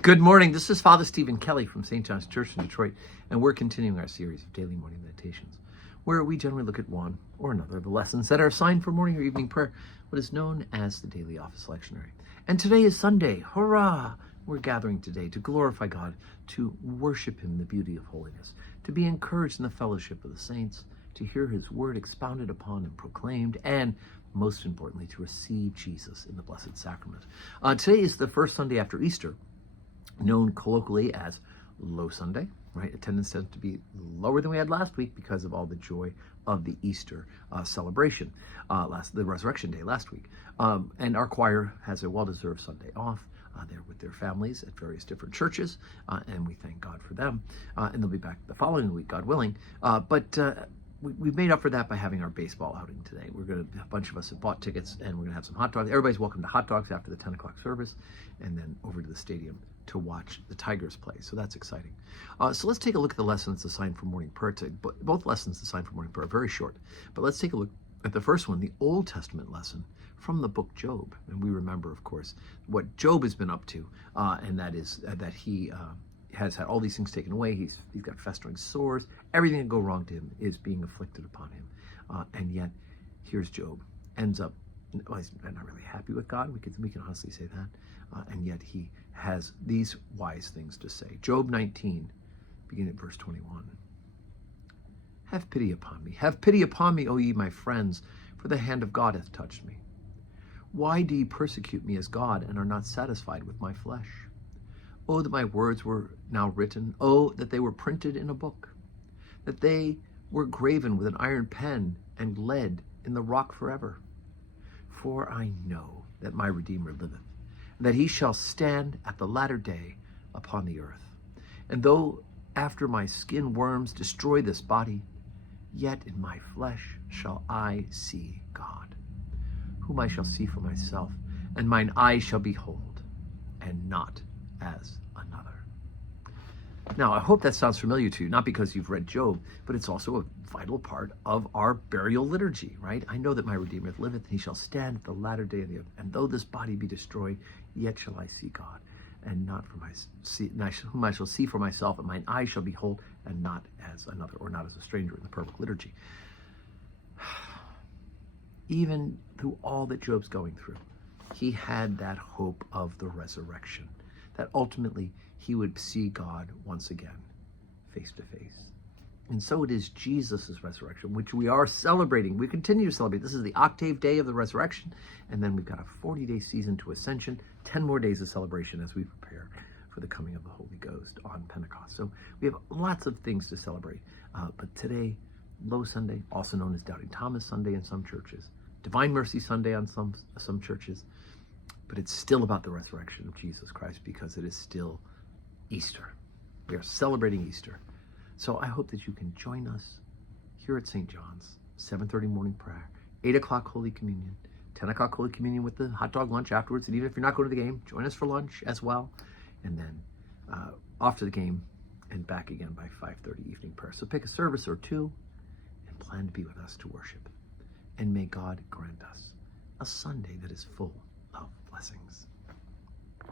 Good morning. This is Father Stephen Kelly from St. John's Church in Detroit, and we're continuing our series of daily morning meditations, where we generally look at one or another of the lessons that are assigned for morning or evening prayer, what is known as the Daily Office Lectionary. And today is Sunday. Hurrah! We're gathering today to glorify God, to worship Him in the beauty of holiness, to be encouraged in the fellowship of the saints, to hear His word expounded upon and proclaimed, and most importantly, to receive Jesus in the Blessed Sacrament. Today is the first Sunday after Easter, known colloquially as Low Sunday, right? Attendance tends to be lower than we had last week because of all the joy of the Easter celebration, the Resurrection Day last week. And our choir has a well-deserved Sunday off. They're with their families at various different churches, and we thank God for them. And they'll be back the following week, God willing. We've made up for that by having our baseball outing today. A bunch of us have bought tickets, and we're gonna have some hot dogs. Everybody's welcome to hot dogs after the 10 o'clock service, and then over to the stadium to watch the Tigers play. So that's exciting. So let's take a look at the lessons assigned for morning prayer. Both lessons assigned for morning prayer are very short, but let's take a look at the first one, the Old Testament lesson from the book Job. And we remember, of course, what Job has been up to, and that is that he has had all these things taken away. He's got festering sores. Everything that go wrong to him is being afflicted upon him. And yet, here's Job. Ends up, well, he's not really happy with God. We can honestly say that. And yet he has these wise things to say. Job 19, beginning at verse 21. Have pity upon me. Have pity upon me, O ye my friends, for the hand of God hath touched me. Why do ye persecute me as God, and are not satisfied with my flesh? Oh, that my words were now written. Oh, that they were printed in a book, that they were graven with an iron pen and lead in the rock forever. For I know that my Redeemer liveth, and that he shall stand at the latter day upon the earth. And though after my skin worms destroy this body, yet in my flesh shall I see God, whom I shall see for myself, and mine eyes shall behold, and not as another. Now, I hope that sounds familiar to you, not because you've read Job, but it's also a vital part of our burial liturgy, right? I know that my Redeemer liveth, and he shall stand at the latter day of the earth. And though this body be destroyed, yet shall I see God, and not for whom I shall see for myself, and mine eyes shall behold, and not as another, or not as a stranger in the perfect liturgy. Even through all that Job's going through, he had that hope of the resurrection, that ultimately he would see God once again, face to face. And so it is Jesus' resurrection, which we are celebrating. We continue to celebrate. This is the octave day of the resurrection, and then we've got a 40-day season to Ascension, 10 more days of celebration as we prepare for the coming of the Holy Ghost on Pentecost. So we have lots of things to celebrate. But today, Low Sunday, also known as Doubting Thomas Sunday in some churches, Divine Mercy Sunday on some churches, but it's still about the resurrection of Jesus Christ because it is still Easter. We are celebrating Easter. So I hope that you can join us here at St. John's, 7:30 morning prayer, 8 o'clock Holy Communion, 10 o'clock Holy Communion with the hot dog lunch afterwards. And even if you're not going to the game, join us for lunch as well. And then off to the game and back again by 5:30 evening prayer. So pick a service or two and plan to be with us to worship. And may God grant us a Sunday that is full of blessings.